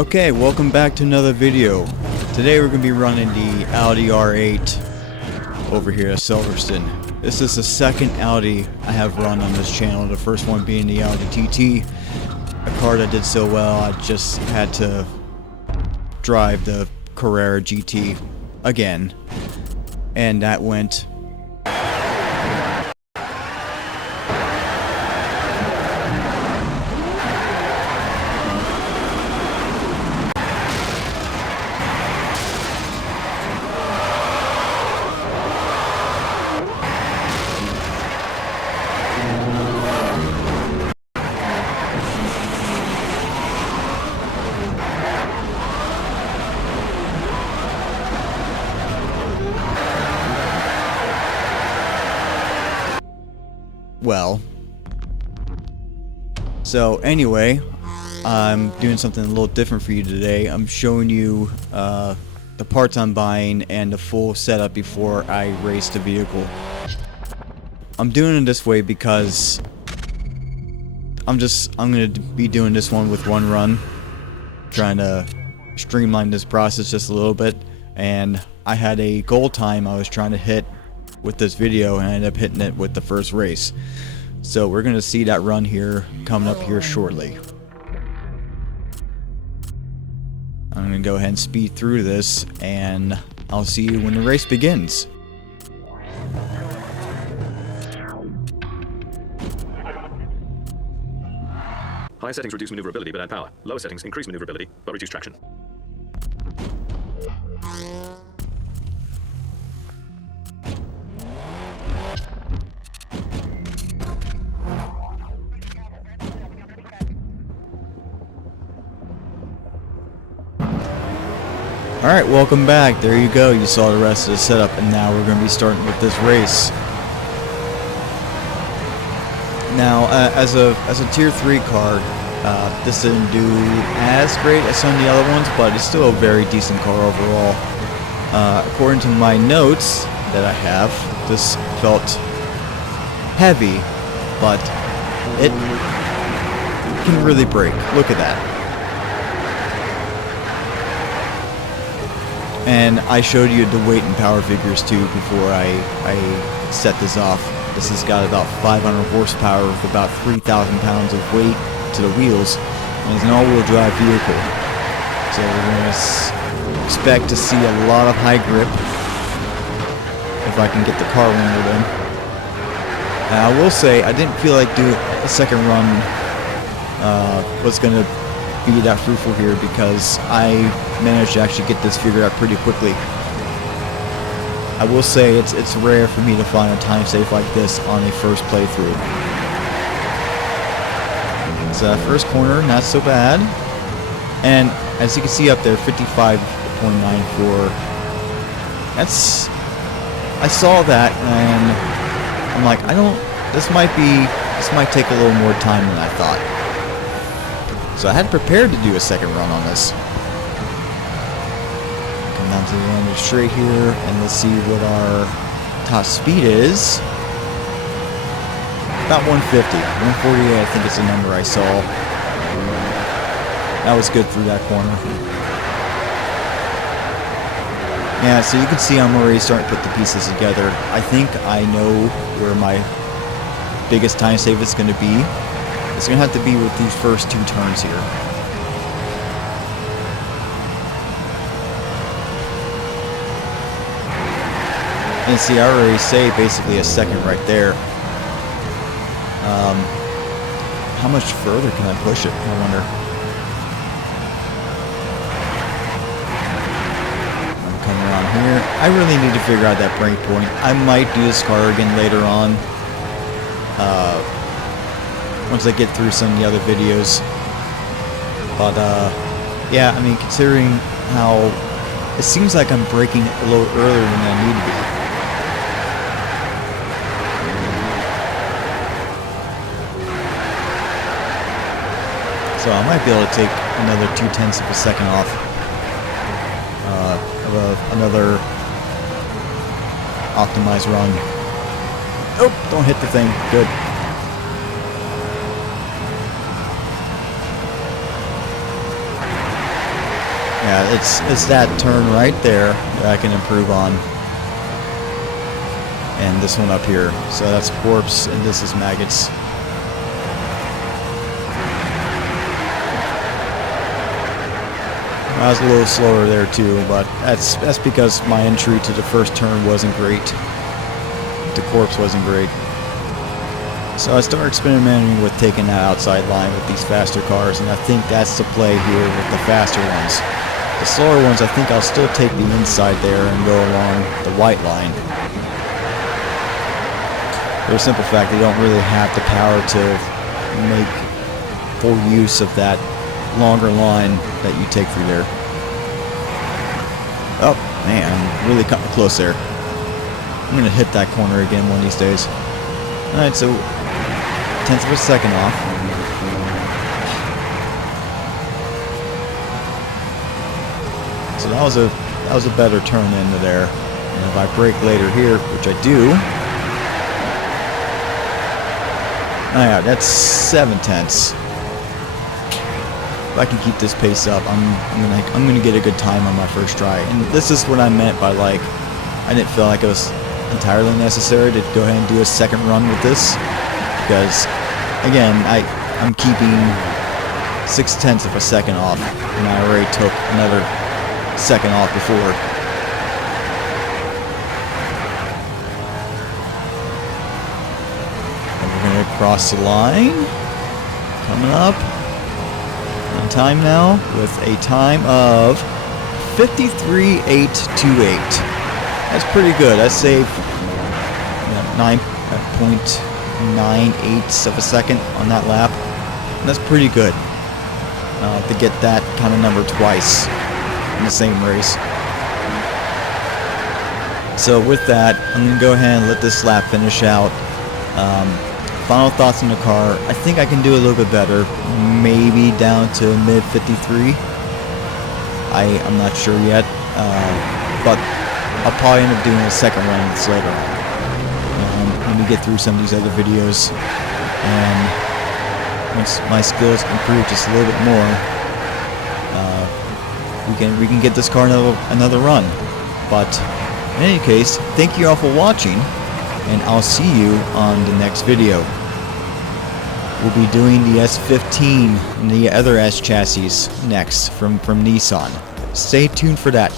Okay, welcome back to another video. Today we're going to be running the Audi R8 over here at Silverstone. This is the second Audi I have run on this channel, the first one being the Audi TT, a car that did so well I just had to drive the Carrera GT again, and that went well. So anyway, I'm doing something a little different for you today. I'm showing you the parts I'm buying and the full setup before I race the vehicle. I'm doing it this way because I'm going to be doing this one with one run, trying to streamline this process just a little bit, and I had a goal time I was trying to hit with this video, and I ended up hitting it with the first race. So we're gonna see that run here coming up here shortly. I'm gonna go ahead and speed through this, and I'll see you when the race begins. High settings reduce maneuverability but add power. Lower settings increase maneuverability but reduce traction. Alright, welcome back. There you go. You saw the rest of the setup, and now we're going to be starting with this race. Now, as a tier 3 car, this didn't do as great as some of the other ones, but it's still a very decent car overall. According to my notes that I have, this felt heavy, but it can really brake. Look at that. And I showed you the weight and power figures too before I set this off. This has got about 500 horsepower with about 3,000 pounds of weight to the wheels, and it's an all-wheel drive vehicle. So we're going to expect to see a lot of high grip if I can get the car rendered in. I will say I didn't feel like doing a second run was going to be that fruitful here, because I managed to actually get this figured out pretty quickly. I will say it's rare for me to find a time save like this on a first playthrough. So that first corner, not so bad. And as you can see up there, 55.94. That's, I saw that and I'm like, this might take a little more time than I thought. So I had prepared to do a second run on this. Come down to the end of the straight here, and let's see what our top speed is. About 150. 148, I think is the number I saw. That was good through that corner. Yeah, so you can see I'm already starting to put the pieces together. I think I know where my biggest time save is going to be. It's going to have to be with these first two turns here. And see, I already say basically a second right there. How much further can I push it, I wonder? I'm coming around here. I really need to figure out that break point. I might do this car again later on. Once I get through some of the other videos. But, yeah, I mean, considering how it seems like I'm braking a little earlier than I need to be. So I might be able to take another 0.2 of a second off of another optimized run. Oh, don't hit the thing. Good. Yeah, it's that turn right there that I can improve on. And this one up here. So that's corpse and this is maggots. I was a little slower there too, but that's because my entry to the first turn wasn't great. The corpse wasn't great. So I started experimenting with taking that outside line with these faster cars, and I think that's the play here with the faster ones. The slower ones, I think I'll still take the inside there and go along the white line. For the simple fact they don't really have the power to make full use of that longer line that you take through there. Oh man, I'm really cutting close there. I'm gonna hit that corner again one of these days. Alright, so 1/10 of a second off. So that was a better turn into there. And if I brake later here, which I do, oh yeah, that's 7/10. If I can keep this pace up, I'm gonna get a good time on my first try. And this is what I meant by, like, I didn't feel like it was entirely necessary to go ahead and do a second run with this, because again I'm keeping 0.6 of a second off, and I already took another second off before. And we're gonna cross the line, coming up on time now with a time of 53.828. That's pretty good. I saved 9.98 of a second on that lap. And that's pretty good to get that kind of number twice in the same race. So with that, I'm going to go ahead and let this lap finish out. Final thoughts on the car. I think I can do a little bit better. Maybe down to mid 53. I'm not sure yet. But I'll probably end up doing a second run of this later on. When we get through some of these other videos, and once my skills improve just a little bit more, we can get this car another run. But in any case, thank you all for watching, and I'll see you on the next video. We'll be doing the S15 and the other S chassis next from Nissan. Stay tuned for that.